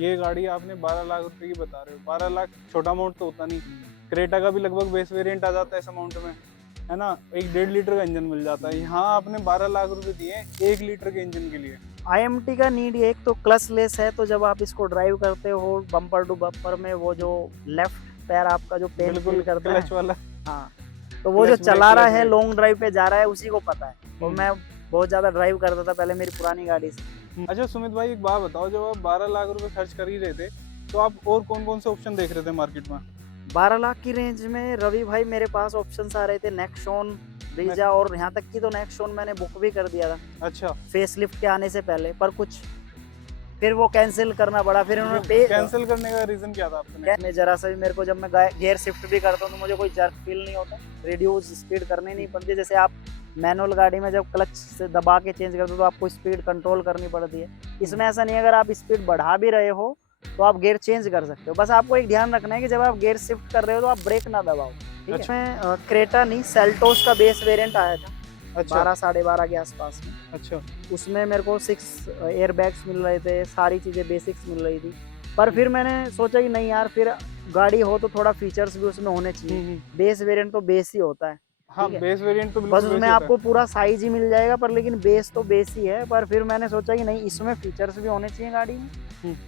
ये गाड़ी आपने 12 लाख रुपए की बता रहे हो। 12 लाख छोटा अमाउंट तो होता नहीं। क्रेटा का भी लगभग बेस वेरिएंट आ जाता है इस अमाउंट में, है ना। 1.5 लीटर का इंजन मिल जाता है। यहाँ आपने 12 लाख रुपए दिए 1 लीटर के इंजन के लिए। IMT का नीड एक तो क्लचलेस है, तो जब आप इसको ड्राइव करते हो बम्पर टू बम्पर में वो जो लेफ्ट पैर आपका जो पेन फील बिल्कुल करता है। क्लच वाला। हाँ, तो वो जो क्लच ब्रेक चला रहा क्लच है ब्रेक। लॉन्ग ड्राइव पे जा रहा है उसी को पता है। और मैं बहुत ज्यादा ड्राइव करता था पहले मेरी पुरानी गाड़ी से। अच्छा सुमित भाई, एक बात बताओ, जब आप 12 लाख रुपए खर्च कर ही रहे थे तो आप और कौन कौन से ऑप्शन देख रहे थे मार्केट में? 12 लाख की रेंज में रवि भाई मेरे पास ऑप्शंस आ रहे थे, नेक्सॉन, ब्रीजा, और यहाँ तक कि तो नेक्सॉन मैंने बुक भी कर दिया था अच्छा, फेसलिफ्ट के आने से पहले, पर कुछ फिर वो कैंसिल करना पड़ा। फिर उन्होंने पे कैंसिल करने का रीजन क्या था आपने? मैं जरा सा भी, मेरे को जब मैं गियर शिफ्ट भी करता हूँ तो मुझे कोई जर्क फील नहीं होता, रिड्यूस स्पीड करनी नहीं पड़ती। जैसे आप मैनुअल गाड़ी में जब क्लच से दबा के चेंज करते हो तो आपको स्पीड कंट्रोल करनी पड़ती है। इसमें ऐसा नहीं है, अगर आप स्पीड बढ़ा भी रहे हो तो आप गियर चेंज कर सकते हो। बस आपको एक ध्यान रखना है कि जब आप गियर शिफ्ट कर रहे हो तो आप ब्रेक ना दबाओ, ठीक है। इसमें क्रेटा नहीं, सेल्टोस का बेस वेरिएंट आया था। अच्छा 12 12.5 के आसपास में। अच्छा। उसमें मेरे को 6 एयर बैग्स मिल रहे थे, सारी चीज़ें बेसिक्स मिल रही थी। पर फिर मैंने सोचा कि नहीं यार, फिर गाड़ी हो तो थोड़ा फीचर्स भी उसमें होने चाहिए। बेस वेरिएंट तो बेस ही होता है, हाँ, ठीक है। बेस वेरिएंट तो बस बिल्कुल बेस उसमें ही होता है। आपको पूरा साइज ही मिल जाएगा, पर लेकिन बेस तो बेस ही है। पर फिर मैंने सोचा कि नहीं, इसमें फीचर्स भी होने चाहिए गाड़ी में।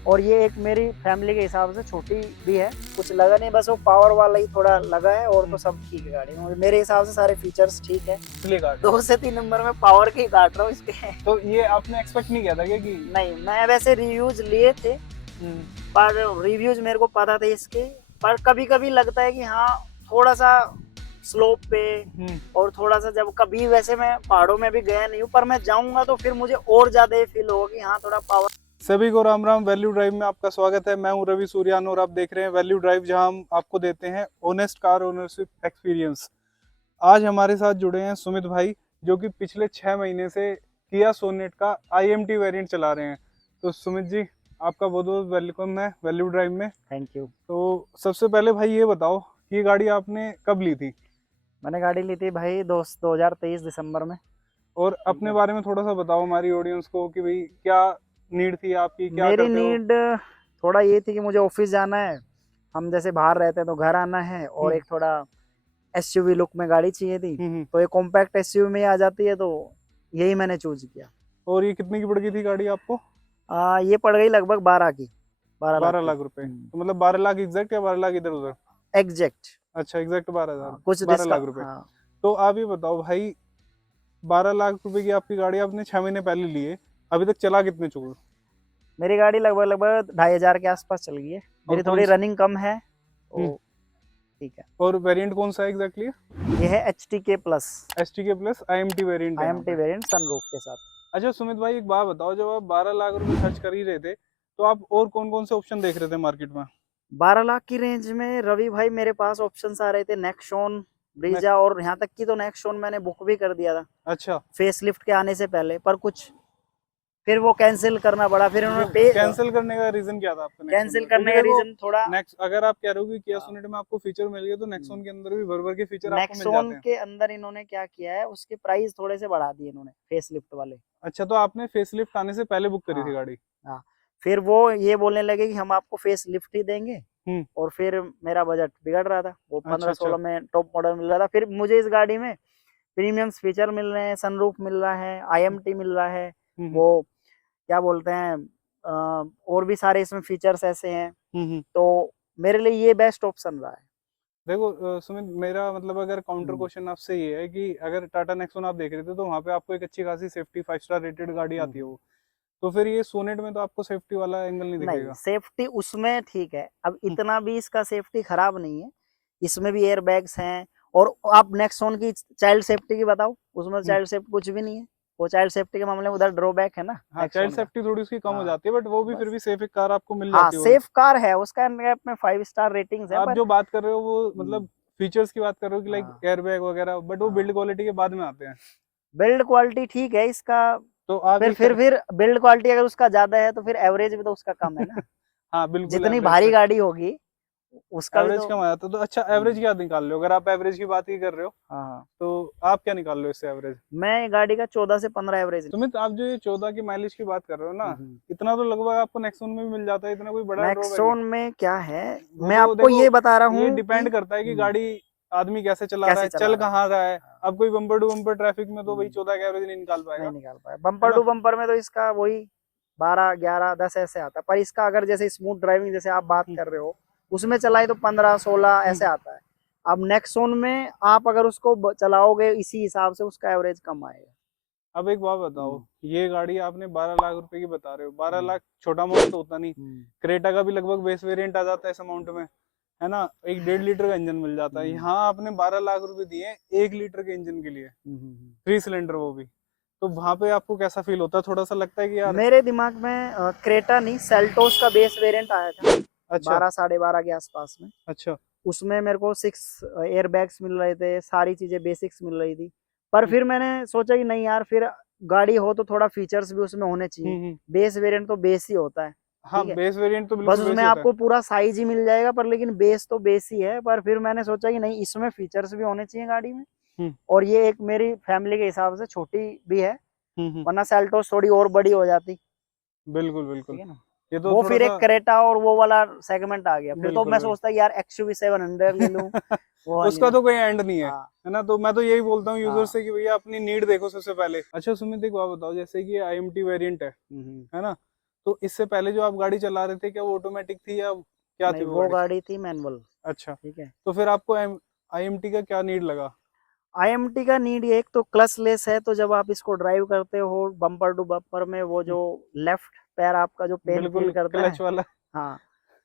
और ये एक मेरी फैमिली के हिसाब से छोटी भी है, कुछ लगा नहीं, बस वो पावर वाला ही थोड़ा लगा है, और तो सब ठीक है गाड़ी में। मेरे हिसाब से सारे फीचर्स ठीक है। इसलिए काट 2 से 3 नंबर में पावर के ही काट रहा हूँ इसके। तो ये आपने एक्सपेक्ट नहीं किया था क्या कि? नहीं, मैं वैसे रिव्यूज लिए थे, पर रिव्यूज मेरे को पता थे इसके। पर कभी कभी लगता है कि हाँ, थोड़ा सा स्लोप पे, और थोड़ा सा जब कभी, वैसे मैं पहाड़ों में भी गया नहीं हूँ, पर मैं जाऊंगा तो फिर मुझे और ज्यादा ये फील होगा कि हाँ, थोड़ा पावर। सभी को राम राम। वैल्यू ड्राइव में आपका स्वागत है। मैं हूं रवि सूर्यान और आप देख रहे हैं वैल्यू ड्राइव, जहां हम आपको देते हैं ओनेस्ट कार ओनरशिप एक्सपीरियंस। आज हमारे साथ जुड़े हैं सुमित भाई, जो कि पिछले 6 महीने से किया सोनेट का IMT वेरिएंट चला रहे हैं। तो सुमित जी, आपका बहुत बहुत वेलकम है वैल्यू ड्राइव में। Thank you. तो सबसे पहले भाई ये बताओ कि ये गाड़ी आपने कब ली थी? मैंने गाड़ी ली थी भाई 2023 दिसंबर में। और अपने बारे में थोड़ा सा बताओ हमारी ऑडियंस को कि भाई क्या नीड थी आपकी, क्या मेरी करते हो? नीड थोड़ा ये थी कि मुझे ऑफिस जाना है, हम जैसे बाहर रहते हैं तो घर आना है, और एक थोड़ा SUV लुक में गाड़ी चाहिए थी। तो ये कॉम्पैक्ट SUV में आ जाती है, तो यही मैंने चूज किया। और ये कितने की पड़ गई थी गाड़ी आपको? ये पड़ गई लगभग 12 की, 12 लाख 12 की। लाख रुपए तो मतलब 12 लाख एग्जैक्ट या 12 लाख इधर उधर? एग्जैक्ट। अच्छा, एग्जैक्ट 12,000। कुछ 12 डिस्का लाख रुपए। हाँ। तो आप ये बताओ भाई, 12 लाख रुपए की आपकी गाड़ी आपने 6 महीने पहले ली है, अभी तक चला कितने चुके? मेरी गाड़ी लगभग लगभग 2,500 के आसपास चल गई है। और मेरी कौन थोड़ी रनिंग कम है, हम्म तो ठीक है। और वेरिएंट कौन सा है एग्जैक्टली? ये है HTK plus, STK plus IMT variant है यहाँ IMT पे। वेरिएंट सनरूफ के साथ। अच्छा सुमित भाई, एक बात बताओ, जब आप 12 लाख रुपए खर्च कर ही रहे थे तो आप और कौन कौन से ऑप्शन देख रहे थे मार्केट में? 12 लाख की रेंज में रवि भाई मेरे पास ऑप्शंस आ रहे थे, नेक्सॉन, मैं ब्रीजा, और यहाँ तक कि तो नेक्सॉन मैंने बुक भी कर दिया था अच्छा, फेसलिफ्ट के आने से पहले, पर कुछ फिर वो कैंसिल करना पड़ा। फिर वो उन्होंने पे कैंसिल करने का रीजन क्या था आपका नेक्सॉन कैंसिल का? क्योंकि करने का देखो, रीजन थोड़ा, नेक्स्ट अगर आप कह रहे हो कि किया सोनेट में आपको फीचर मिल गए, तो नेक्सॉन के अंदर भी भर भर के फीचर आपको मिल नेक्सॉन जाते हैं। के अंदर इन्होंने क्या किया है, उसके प्राइस थोड़े से बढ़ा दिए इन्होंने, फेसलिफ्ट वाले। अच्छा, तो आपने फेसलिफ्ट आने से पहले बुक करी थी हाँ गाड़ी? हाँ। फिर वो ये बोलने लगे कि हम आपको फेस लिफ्ट ही देंगे, हम्म और फिर मेरा बजट बिगड़ रहा था। वो अच्छा 15-16 अच्छा। में टॉप मॉडल मिल रहा था, फिर मुझे इस गाड़ी में प्रीमियम फीचर मिल रहे हैं, सनरूफ मिल रहा है, IMT मिल रहा है, हम्म वो क्या बोलते हैं, और भी सारे इसमें फीचर्स ऐसे हैं। हम्म। तो मेरे लिए ये बेस्ट ऑप्शन रहा है। देखो सुमित, मेरा मतलब अगर काउंटर हम्म, क्वेश्चन आपसे ये है कि अगर टाटा नेक्सॉन आप देख रहे थे तो वहाँ पे आपको एक अच्छी खासी सेफ्टी 5 स्टार रेटेड गाड़ी आती है हम्म। वो, तो फिर ये सोनेट में तो आपको सेफ्टी वाला एंगल नहीं नहीं, दिखेगा। सेफ्टी उसमें ठीक है, अब हम्म इतना भी इसका सेफ्टी खराब नहीं है। इसमें भी एयर बैग्स हैं। और आप नेक्सॉन की चाइल्ड सेफ्टी की बताओ, उसमें हम्म। चाइल्ड सेफ्टी कुछ भी नहीं है। वो चाइल्ड सेफ्टी के मामले में उधर ड्रॉबैक है ना हाँ, चाइल्ड नेक्सॉन का। सेफ्टी थोड़ी उसकी कम हो हाँ, जाती है, बट वो भी फिर बस। भी सेफ एक कार आपको मिल हाँ, जाती होगी। सेफ कार है, उसका एनकैप में 5 स्टार रेटिंग्स है, आप पर जो बात कर रहे हो वो हम्म, मतलब फीचर्स की बात कर रहे हो कि लाइक हाँ एयरबैग वगैरह, बट वो बिल्ड हाँ, क्वालिटी के बाद में आते हैं। बिल्ड क्वालिटी ठीक है इसका। तो आप फिर ये फिर फिर बिल्ड क्वालिटी अगर उसका ज्यादा है तो फिर एवरेज भी तो उसका कम है ना। हाँ बिल्कुल, जितनी एवरेज भारी पे। गाड़ी होगी उसका भी एवरेज तो कम आ जाता है। तो अच्छा एवरेज क्या निकाल रहे हो? अगर आप एवरेज की बात ही कर रहे हो हाँ हाँ, तो आप क्या निकाल रहे हो इससे एवरेज? मैं गाड़ी का 14 से 15 एवरेज। सुमित, आप जो ये 14 की माइलेज की बात कर रहे हो ना, इतना तो लगभग आपको नेक्सॉन में भी मिल जाता है, इतना कोई बड़ा ड्रॉबैक है? नेक्सोन में क्या है, वो मैं तो आपको देखो, ये बता रहा ये हूँ कि डिपेंड करता है कि गाड़ी आदमी कैसे चला रहा कैसे है, चला चल रहा है। कहाँ रहा है। हाँ, अब कोई बम्पर टू बम्पर ट्रैफिक में तो भाई हम्म, 14 का एवरेज नहीं निकाल नहीं पाएगा, निकाल पाया। है बम्पर ना? टू बम्पर में तो इसका वही 12 11 10 ऐसे आता है, पर इसका अगर जैसे स्मूथ ड्राइविंग जैसे आप बात हम्म, कर रहे हो उसमें चलाए तो 15 16 ऐसे हम्म। आता है। अब नेक्सोन में आप अगर उसको चलाओगे इसी हिसाब से उसका एवरेज कम आएगा। अब एक बात बताओ, हम्म, ये गाड़ी आपने 12 लाख रुपए की बता रहे हो, 12 हम्म, लाख छोटा अमाउंट तो होता नहीं। हम्म, क्रेटा का भी लगभग बेस वेरिएंट आ जाता है इस अमाउंट में, है ना? एक 1.5 लीटर का इंजन मिल जाता है। हम्म, यहाँ आपने 12 लाख रुपए दिए 1 लीटर के इंजन के लिए, हम्म। 3 सिलेंडर वो भी। तो वहां पे आपको कैसा फील होता है? थोड़ा सा लगता है कि यार। मेरे दिमाग में क्रेटा नहीं, सेल्टोस का बेस वेरिएंट आया था अच्छा 12 12.5 के आसपास में। अच्छा। उसमें मेरे को 6 एयर बैग्स मिल रहे थे, सारी चीजें बेसिक्स मिल रही थी। पर हम्म फिर मैंने सोचा कि नहीं यार, फिर गाड़ी हो तो थोड़ा फीचर्स भी उसमें होने चाहिए। हम्म। बेस वेरिएंट तो बेस ही होता है, हाँ, ठीक है। बेस वेरिएंट तो बस बिल्कुल बेस उसमें ही होता है। आपको पूरा साइज ही मिल जाएगा, पर लेकिन बेस तो बेस ही है। पर फिर मैंने सोचा कि नहीं, इसमें फीचर्स भी होने चाहिए गाड़ी में। हम्म और ये एक मेरी फैमिली के हिसाब से छोटी भी है, हम्म। वरना सेल्टोस थोड़ी और बड़ी हो जाती, बिल्कुल ठीक बिल्कुल। है ना। ये तो वो थोड़ा फिर सा। एक क्रेटा और वो वाला सेगमेंट आ गया, फिर तो बिल्कुल मैं बिल्कुल। सोचता कि यार XUV 700 ले लूं, वो वाली उसका ना। तो कोई एंड नहीं हाँ है ना? तो मैं तो यही बोलता हूँ यूजर हाँ। से कि भैया अपनी नीड देखो सबसे पहले। अच्छा सुमित, एक बात बताओ, जैसे कि IMT वेरिएंट हम्म। है ना? तो इससे पहले जो आप गाड़ी चला रहे थे, क्या वो ऑटोमेटिक थी या क्या थी नहीं, वो वो गाड़ी? गाड़ी थी मैनुअल, अच्छा। ठीक है। तो फिर आपको IMT का क्या नीड लगा? IMT का नीड ये, एक तो क्लच लेस है, तो जब आप इसको ड्राइव करते हो बम्पर टू बम्पर में, वो जो लेफ्ट पैर आपका जो पेन फील बिल्कुल करता है। क्लच वाला। हाँ,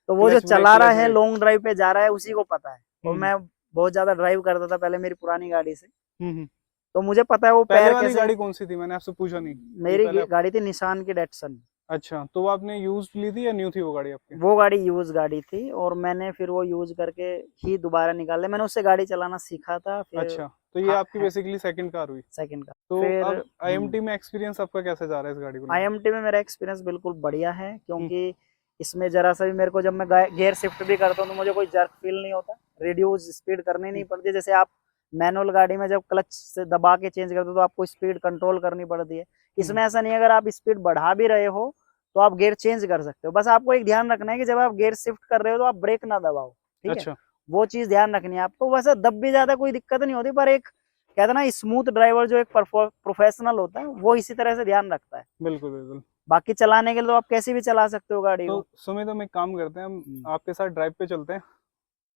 तो वो जो क्लच ब्रेक चला रहा क्लच है ब्रेक। लॉन्ग ड्राइव पे जा रहा है उसी को पता है। और हम्म मैं बहुत ज्यादा ड्राइव करता था पहले मेरी पुरानी गाड़ी से, हम्म। तो मुझे पता है वो पहले पैर वाली कैसे। गाड़ी कौन सी थी? मैंने आपसे पूछा नहीं कि मेरी पहले आप। गाड़ी थी निशान की डेटसन। अच्छा, तो वो आपने यूज ली थी या न्यू थी वो गाड़ी आपकी? वो गाड़ी यूज गाड़ी थी, और मैंने फिर वो यूज करके ही दोबारा निकाले। मैंने उससे गाड़ी चलाना सीखा था फिर। अच्छा, तो ये हाँ आपकी है, बेसिकली सेकंड कार हुई। सेकंड का। तो फिर अब IMT में एक्सपीरियंस आपका कैसा जा रहा है इस गाड़ी को लेकर? IMT में मेरा एक्सपीरियंस बिल्कुल बढ़िया है, हम्म क्योंकि इसमें जरा सा भी मेरे को, जब मैं गियर शिफ्ट भी करता हूँ तो मुझे कोई जर्क फील नहीं होता। रिड्यूस स्पीड करनी नहीं हम्म पड़ती। जैसे आप मैनुअल गाड़ी में जब क्लच से दबा के चेंज करते हो तो आपको स्पीड कंट्रोल करनी पड़ती है। हम्म। इसमें ऐसा नहीं है, अगर आप स्पीड बढ़ा भी रहे हो तो आप गियर चेंज कर सकते हो। बस आपको एक ध्यान रखना है कि जब आप गियर शिफ्ट कर रहे हो तो आप ब्रेक ना दबाओ, ठीक है। अच्छा। वो चीज ध्यान रखनी है आपको। वैसे दब भी ज्यादा कोई दिक्कत नहीं होती, पर एक कहते हैं ना, स्मूथ ड्राइवर जो एक प्रोफेशनल होता है वो इसी तरह से ध्यान रखता है। बिल्कुल बिल्कुल। बाकी चलाने के लिए तो आप कैसे भी चला सकते हो गाड़ी तो को। सुमित, हम एक काम करते हैं, हम हम्म, आपके साथ ड्राइव पे चलते हैं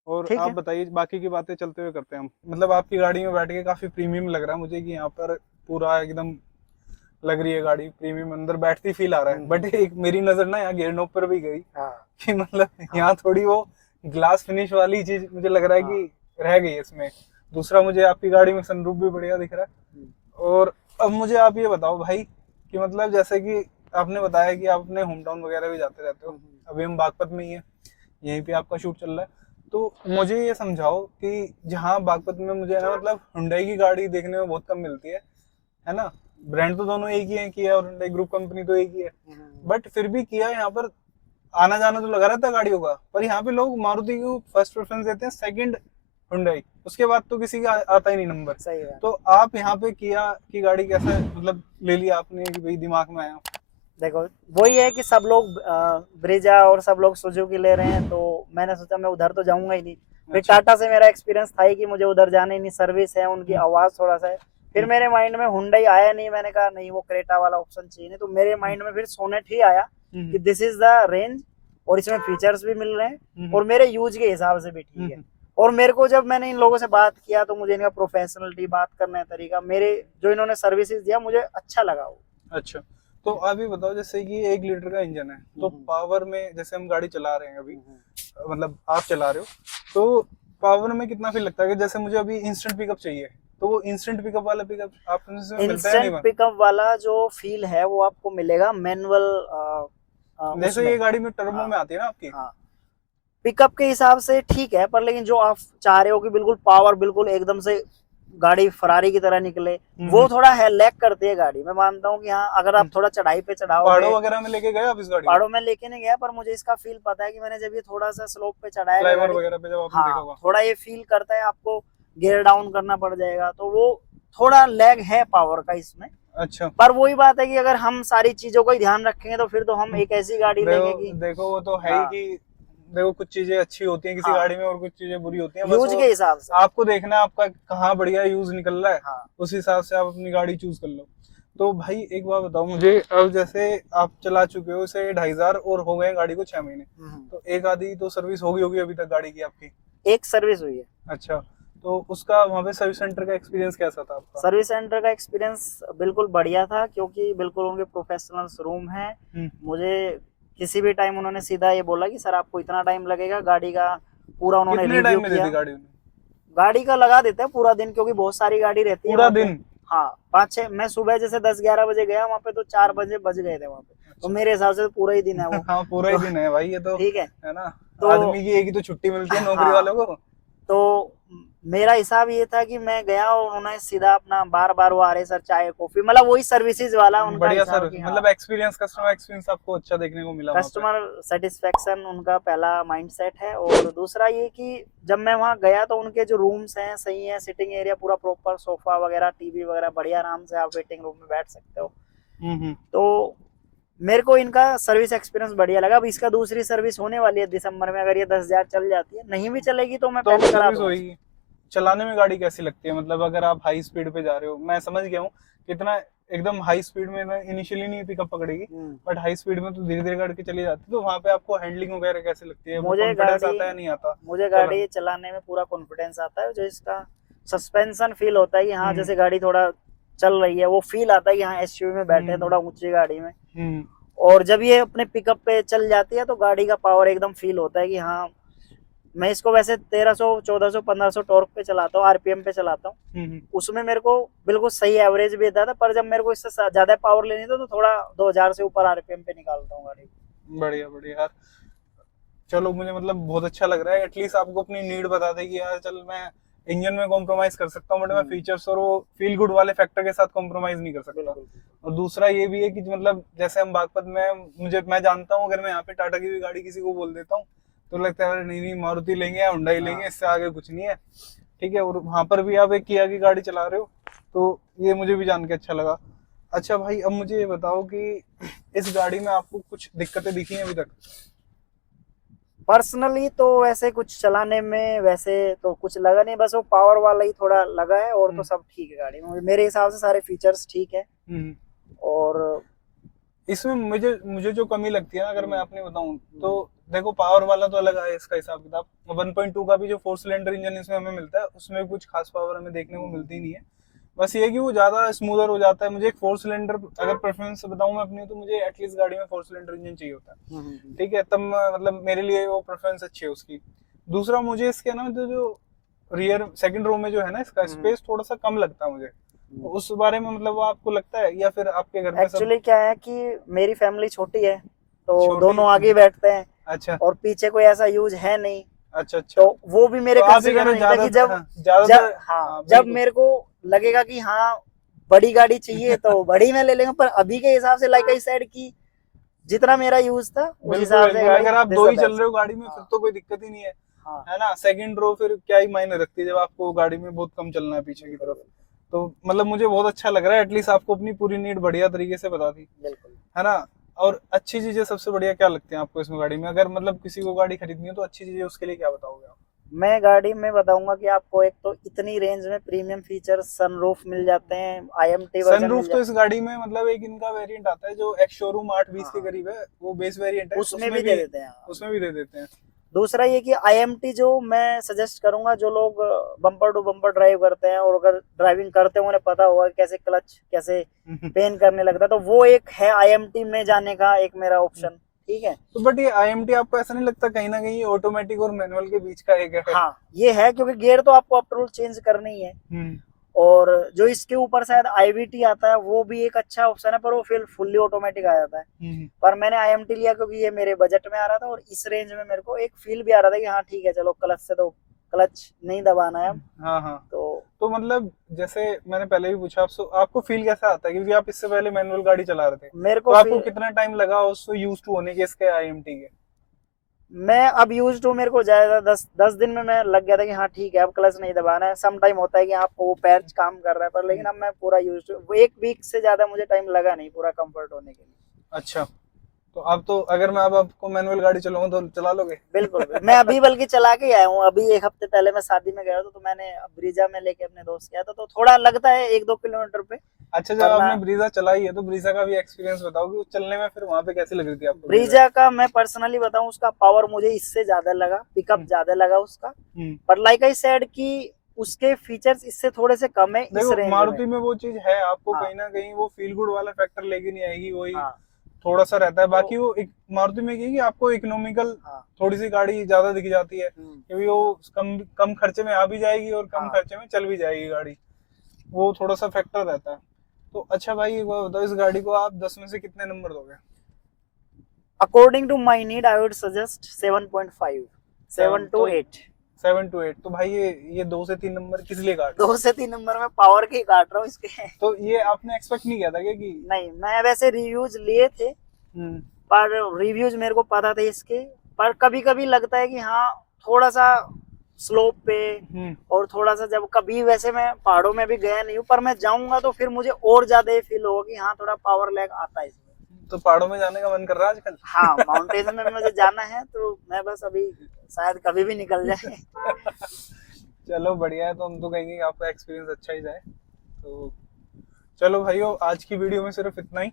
और ठीक आप है। बताइए, बाकी की बातें चलते हुए करते हैं हम। मतलब आपकी गाड़ी में बैठ के काफी प्रीमियम लग रहा है मुझे, कि यहाँ पर पूरा एकदम लग रही है गाड़ी प्रीमियम, अंदर बैठती फील आ रहा है। बट एक मेरी नजर ना यहाँ गियर नॉब पर भी गई, हाँ कि मतलब हाँ यहाँ थोड़ी वो ग्लास फिनिश वाली चीज मुझे लग रहा है हाँ। कि रह गई है इसमें। दूसरा, मुझे आपकी गाड़ी में सनरूफ भी बढ़िया दिख रहा है। हम्म, और अब मुझे आप ये बताओ भाई, कि मतलब जैसे कि आपने बताया कि आप अपने होम टाउन वगैरह भी जाते रहते हो, हम्म, अभी हम बागपत में ही है, यहीं पे आपका शूट चल रहा है। तो मुझे ये समझाओ कि जहाँ बागपत में मुझे ना, मतलब हुंडई की गाड़ी देखने में बहुत कम मिलती है ना? ब्रांड तो दोनों एक ही है, किया और हुंडई ग्रुप कंपनी तो एक ही है। बट फिर भी किया यहाँ पर आना जाना तो लगा रहता है गाड़ियों का, पर यहाँ पे लोग मारुति को फर्स्ट प्रेफरेंस देते हैं, सेकंड हुंडई, उसके बाद तो किसी का आता ही नहीं नंबर। सही बात। तो आप यहाँ पे किया की गाड़ी कैसे मतलब ले लिया आपने, कि भाई दिमाग में आया? देखो, वही है कि सब लोग ब्रेजा और सब लोग सुजुकी ले रहे हैं, तो मैंने सोचा मैं उधर तो जाऊंगा ही नहीं। फिर अच्छा। टाटा से मेरा एक्सपीरियंस था ही कि मुझे उधर जाना ही नहीं, सर्विस है, उनकी हम्म आवाज थोड़ा सा है। फिर हम्म मेरे माइंड में हुंडई आया नहीं, मैंने कहा नहीं, वो क्रेटा वाला ऑप्शन चाहिए नहीं, तो मेरे हम्म माइंड में फिर सोनेट ही आया हम्म कि दिस इज द रेंज, और इसमें फीचर्स भी मिल रहे हैं हम्म और मेरे यूज के हिसाब से भी ठीक है। हम्म। और मेरे को जब मैंने इन लोगों से बात किया तो मुझे इनका प्रोफेशनलिटी, बात करने का तरीका, मेरे जो इन्होंने सर्विसेज दिया, मुझे अच्छा लगा वो। अच्छा, तो आप ये बताओ, जैसे कि 1 लीटर का इंजन है, तो पावर में जैसे हम गाड़ी चला रहे हैं अभी, मतलब आप चला रहे हो, तो पावर में कितना फील लगता है? कि जैसे मुझे अभी इंस्टेंट पिकअप चाहिए, तो वो इंस्टेंट पिकअप वाला पिकअप आपसे मिलता है या इंस्टेंट नहीं? पिकअप वाला जो फील है वो आपको मिलेगा मैनुअल जैसे उसमें। ये गाड़ी में टर्बो हाँ में आती है ना आपकी। हाँ, पिकअप के हिसाब से ठीक है, पर लेकिन जो आप चाह रहे हो कि बिल्कुल पावर बिल्कुल एकदम से गाड़ी फरारी की तरह निकले, वो थोड़ा है लैग करती है गाड़ी। मैं मानता हूँ कि हाँ अगर आप थोड़ा चढ़ाई पे चढ़ाओगे, पहाड़ों वगैरह में लेके गए आप इस गाड़ी को? पहाड़ों में लेके नहीं गया, पर मुझे इसका फील पता है कि मैंने जब ये थोड़ा सा स्लोप पे चढ़ाया फ्लाईओवर गाड़ी, वगैरह पे जब आपने देखा हाँ होगा। थोड़ा ये फील करता है आपको गियर डाउन करना पड़ जाएगा, तो वो थोड़ा लैग है पावर का इसमें। अच्छा, पर वही बात है कि अगर हम सारी चीजों को ही ध्यान रखेंगे तो फिर तो हम एक ऐसी गाड़ी लेंगे कि देखो वो तो है ही हाँ, कि देखो कुछ चीजें अच्छी होती हैं किसी हाँ, गाड़ी में और कुछ चीजें बुरी होती हैं, बस यूज वो के हिसाब से। आपको देखना है आपका कहाँ बढ़िया यूज निकल रहा है, हाँ, उस हिसाब से आप अपनी गाड़ी चूज कर लो। तो भाई एक बात बताओ मुझे, अब जैसे आप चला चुके हो इसे 2,500 और हो गए गाड़ी को 6 महीने, तो एक आधी तो सर्विस होगी होगी अभी तक गाड़ी की आपकी? एक सर्विस हुई है। अच्छा, तो उसका वहाँ पे सर्विस सेंटर का एक्सपीरियंस कैसा था आपका? सर्विस सेंटर का एक्सपीरियंस बिल्कुल बढ़िया था, क्योंकि बिल्कुल उनके प्रोफेशनल्स रूम है। मुझे किसी भी टाइम उन्होंने सीधा ये बोला कि सर आपको इतना टाइम लगेगा, गाड़ी का पूरा उन्होंने कितने रिव्यू टाइम में दे किया। दी गाड़ी? गाड़ी का लगा देते हैं पूरा दिन, क्योंकि बहुत सारी गाड़ी रहती है पूरा वहाँ पे। दिन? हाँ 5-6, मैं सुबह जैसे 10-11 बजे गया वहाँ पे, तो 4 बजे बज गए थे वहाँ पे। तो अच्छा। मेरे हिसाब से तो पूरा ही दिन है वो। हाँ पूरा ही तो दिन है भाई ये तो, ठीक है ना? तो आदमी की एक ही तो छुट्टी मिलती है नौकरी हाँ, वालों को। तो मेरा हिसाब ये था कि मैं गया और उन्होंने सीधा अपना बार बार वो आ रहे सर चाय कॉफी, मतलब वही सर्विसेज वाला उनका बढ़िया हिसाब सर, कि हाँ मतलब एक्सपीरियंस, कस्टमर एक्सपीरियंस आपको अच्छा देखने को मिला वहाँ पे? कस्टमर सेटिस्फेक्शन उनका पहला माइंडसेट है। और दूसरा ये कि जब मैं वहाँ गया तो उनके जो रूम्स हैं सही है, सिटिंग एरिया पूरा प्रॉपर, सोफा वगैरह, टीवी वगैरह बढ़िया, आराम से आप वेटिंग रूम में बैठ सकते हो। तो मेरे को इनका सर्विस एक्सपीरियंस बढ़िया लगा। अब इसका दूसरी सर्विस होने वाली है दिसंबर में, अगर ये 10,000 चल जाती है, नहीं भी चलेगी तो मैं तो पहले करा सर्विस दूंगा। होगी। चलाने में गाड़ी कैसी लगती है, मतलब अगर आप हाई स्पीड पे जा रहे हो, मैं समझ गया हूँ कितना एकदम हाई स्पीड में इनिशियली नहीं पिकअप पकड़ेगी, बट हाई स्पीड में तो धीरे धीरे करके चली जाती है, तो वहाँ पे आपको हैंडलिंग वगैरह कैसी लगती है, वो मुझे कॉन्फिडेंस गाड़ी आता है नहीं आता मुझे चलाने? गाड़ी चलाने में पूरा कॉन्फिडेंस आता है। जो इसका सस्पेंशन फील होता है कि हाँ हम्म जैसे गाड़ी थोड़ा चल रही है, वो फील आता है कि हाँ एसयूवी में बैठे हैं हम्म थोड़ा ऊंची गाड़ी में। हम्म और जब ये अपने पिकअप पे चल जाती है तो गाड़ी का पावर एकदम फील होता है कि हाँ, मैं इसको वैसे 1300 1400 1500 टॉर्क पे चलाता हूँ, आरपीएम पे चलाता हूँ। हम्म। उसमें मेरे को बिल्कुल सही एवरेज भी देता था, पर जब मेरे को इससे ज्यादा पावर लेनी थी तो थोड़ा 2000 से ऊपर आरपीएम पे निकालता हूँ गाड़ी। बढ़िया बढ़िया यार, चलो मुझे मतलब बहुत अच्छा लग रहा है, एटलीस्ट आपको अपनी नीड बता दे कि यार चल मैं इंजन में कॉम्प्रोमाइज कर सकता हूँ, बट मैं फीचर्स और वो फील गुड वाले फैक्टर के साथ कॉम्प्रोमाइज नहीं कर सकता। बिल्कुल। और दूसरा ये भी है कि मतलब जैसे हम बागपत में, मैं जानता हूँ अगर मैं यहाँ पे टाटा की भी गाड़ी किसी को बोल देता हूँ तो लगता है अरे नहीं नहीं मारुति लेंगे या हुंडई लेंगे, हाँ, इससे आगे कुछ नहीं है। ठीक है, और वहां पर भी आप एक किया की गाड़ी चला रहे हो, तो ये मुझे भी जान के अच्छा लगा। अच्छा भाई अब मुझे ये बताओ कि इस गाड़ी में आपको कुछ दिक्कतें दिखी हैं अभी तक? पर्सनली तो वैसे कुछ चलाने में वैसे तो कुछ लगा नहीं, बस वो पावर वाला ही थोड़ा लगा है, और तो सब ठीक है गाड़ी में, मेरे हिसाब से सारे फीचर्स ठीक है। और इसमें मुझे मुझे जो कमी लगती है ना, अगर मैं अपनी बताऊं तो देखो पावर वाला तो अलग है इसका हिसाब किताब, 1.2 का भी जो 4 सिलेंडर इंजन इसमें हमें मिलता है उसमें कुछ खास पावर हमें देखने को मिलती नहीं है। बस ये है कि वो ज्यादा स्मूदर हो जाता है। मुझे एक 4 सिलेंडर अगर प्रेफरेंस बताऊं मैं अपनी, तो मुझे एटलीस्ट गाड़ी में 4 सिलेंडर इंजन चाहिए होता है। ठीक है, तब मतलब मेरे लिए वो प्रेफरेंस अच्छी है उसकी। दूसरा मुझे इसके ना जो रियर सेकंड रो में जो है ना इसका स्पेस थोड़ा सा कम लगता है मुझे, उस बारे में मतलब वो आपको लगता है या फिर आपके घर में सब? एक्चुअली क्या है कि मेरी फैमिली छोटी है, तो छोटी? दोनों आगे बैठते हैं। अच्छा और पीछे कोई ऐसा यूज है नहीं, अच्छा अच्छा। तो वो भी मेरे तो आप ही कंसीडर कह रहे में हो नहीं था कि ज्यादातर, जब हाँ, ज्यादातर, जब हाँ हाँ जब बिल्कुल। मेरे को लगेगा कि हाँ बड़ी गाड़ी चाहिए तो बड़ी में ले लेंगे, पर अभी के हिसाब से लाइक आई सेड कि जितना मेरा यूज था उस बिल्कुल हिसाब से बिल्कुल, गाड़ी अगर आप दिस दो द ही चल बेस्ट। रहे हो गाड़ी में फिर हाँ, तो कोई दिक्कत ही नहीं है। हाँ, है ना, सेकंड रो फिर क्या ही मायने रखती है जब आपको गाड़ी में बहुत कम चलना है पीछे की तरफ। तो मतलब मुझे बहुत अच्छा लग रहा है, एटलीस्ट आपको अपनी पूरी नीड बढ़िया तरीके से बता दी। बिल्कुल। है ना। और अच्छी चीजें सबसे बढ़िया क्या लगती हैं आपको इसमें गाड़ी में, अगर मतलब किसी को गाड़ी खरीदनी है तो अच्छी चीजें उसके लिए क्या बताओगे आप? मैं गाड़ी में बताऊंगा कि आपको एक तो इतनी रेंज में प्रीमियम फीचर, सनरूफ मिल जाते हैं, आईएमटी वर्जन सनरूफ मिल तो जाता इस गाड़ी में मतलब एक इनका वेरिएंट आता है जो एक्स शोरूम है। 820 हाँ, के हाँ, करीब है, वो बेस वेरिएंट है, उसमें भी दे देते हैं। हाँ। उसमें भी दे देते हैं। दूसरा ये कि आईएमटी जो मैं सजेस्ट करूंगा, जो लोग बम्पर टू बम्पर ड्राइव करते हैं और अगर ड्राइविंग करते हैं उन्हें पता होगा कि कैसे क्लच कैसे पेन करने लगता है, तो वो एक है आईएमटी में जाने का एक मेरा ऑप्शन। ठीक है। तो बट ये आईएमटी आपको ऐसा नहीं लगता कहीं ना कहीं ऑटोमेटिक और मैनुअल के बीच का एक है? हाँ ये है, क्योंकि गियर तो आपको आफ्टर ऑल चेंज करनी ही है। और जो इसके ऊपर शायद आईवीटी आता है वो भी एक अच्छा ऑप्शन है, पर वो फिर फुल्ली ऑटोमेटिक आ जाता है। पर मैंने आईएमटी लिया क्योंकि ये मेरे बजट में आ रहा था, और इस रेंज में मेरे को एक फील भी आ रहा था कि हाँ ठीक है चलो क्लच से तो क्लच नहीं दबाना है अब। हाँ हाँ। तो तो मतलब जैसे मैंने पहले भी पूछा आपसे, आपको फील कैसा आता है, क्योंकि आप इससे पहले मैनुअल गाड़ी चला रहे थे, मेरे तो को आपको फील, कितना टाइम लगा उसको यूज टू होने के इसके आईएमटी के? मैं अब यूज टू, मेरे को ज्यादा 10 दिन में मैं लग गया था कि हाँ ठीक है अब क्लच नहीं दबाना है। सम टाइम होता है कि आपको वो पैर काम कर रहा है पर, लेकिन अब मैं पूरा यूज टू, 1 वीक से ज्यादा मुझे टाइम लगा नहीं पूरा कंफर्ट होने के लिए। अच्छा, तो अब तो अगर मैं अब आपको मैनुअल गाड़ी चलाऊं तो चला लोगे? बिल्कुल मैं अभी बल्कि चला के आया हूँ। अभी 1 हफ्ते पहले मैं शादी में गया था, तो मैंने ब्रीजा में लेके अपने दोस्त गया था, तो थोड़ा लगता है 1-2 किलोमीटर पे, अच्छा, जब वरना आपने ब्रीजा चलाई है तो ब्रीजा का भी एक्सपीरियंस बताओ कि वो चलने में फिर वहां पे कैसी लग रही थी आपको ब्रीजा? ब्रीजा का मैं पर्सनली बताऊं, उसका पावर मुझे इससे ज्यादा लगा, पिकअप ज्यादा लगा उसका। हम्म। पर लाइक आई सेड कि उसके फीचर्स इससे थोड़े से कम है इस देखो रेंज में। मारुति में वो चीज है, आपको हाँ कहीं ना कहीं वो फील गुड वाला फैक्टर लेके नहीं आएगी, वही हाँ थोड़ा सा रहता है। तो बाकी वो एक मारुति में ये है कि आपको इकोनॉमिकल हाँ थोड़ी सी गाड़ी ज्यादा दिख जाती है, हम्म, क्योंकि वो कम कम खर्चे में आ भी जाएगी और कम हाँ। खर्चे में चल भी जाएगी गाड़ी, वो थोड़ा सा फैक्टर रहता है। तो अच्छा भाई एक बात बताओ, इस गाड़ी को आप 10 में से कितने नंबर दोगे? According to my need I would suggest 7.5, 7 to तो 8। 7 to 8, तो भाई ये 2 से 3 नंबर किस लिए काट रहे हो? 2 से 3 नंबर में पावर के ही काट रहा हूँ इसके। तो ये आपने एक्सपेक्ट नहीं किया था क्या कि? नहीं, मैं वैसे रिव्यूज लिए थे, हम्म। पर रिव्यूज मेरे को पता थे इसके। पर कभी कभी लगता है कि हाँ थोड़ा सा स्लोप पे, हम्म। और थोड़ा सा जब कभी, वैसे मैं पहाड़ों में भी गया नहीं हूँ, पर मैं जाऊंगा तो फिर मुझे और ज्यादा ये फील होगा कि हाँ थोड़ा पावर लैग आता है इसमें। तो पहाड़ों में जाने का मन कर रहा है आजकल? हाँ माउंटेन में मुझे जाना है, तो मैं बस अभी शायद कभी भी निकल जाए। चलो बढ़िया है, तो हम तो कहेंगे कि आपका एक्सपीरियंस अच्छा ही जाए। तो चलो भाइयों, आज की वीडियो में सिर्फ इतना ही,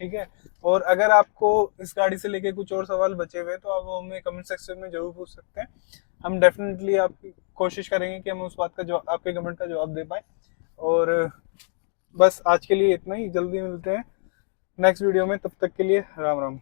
ठीक है। और अगर आपको इस गाड़ी से लेके कुछ और सवाल बचे हुए तो आप वो हमें कमेंट सेक्शन में जरूर पूछ सकते हैं। हम डेफिनेटली आपकी कोशिश करेंगे कि हम उस बात का जवाब, आपके कमेंट का जवाब दे पाए। और बस आज के लिए इतना ही, जल्दी मिलते हैं नेक्स्ट वीडियो में, तब तक के लिए राम राम।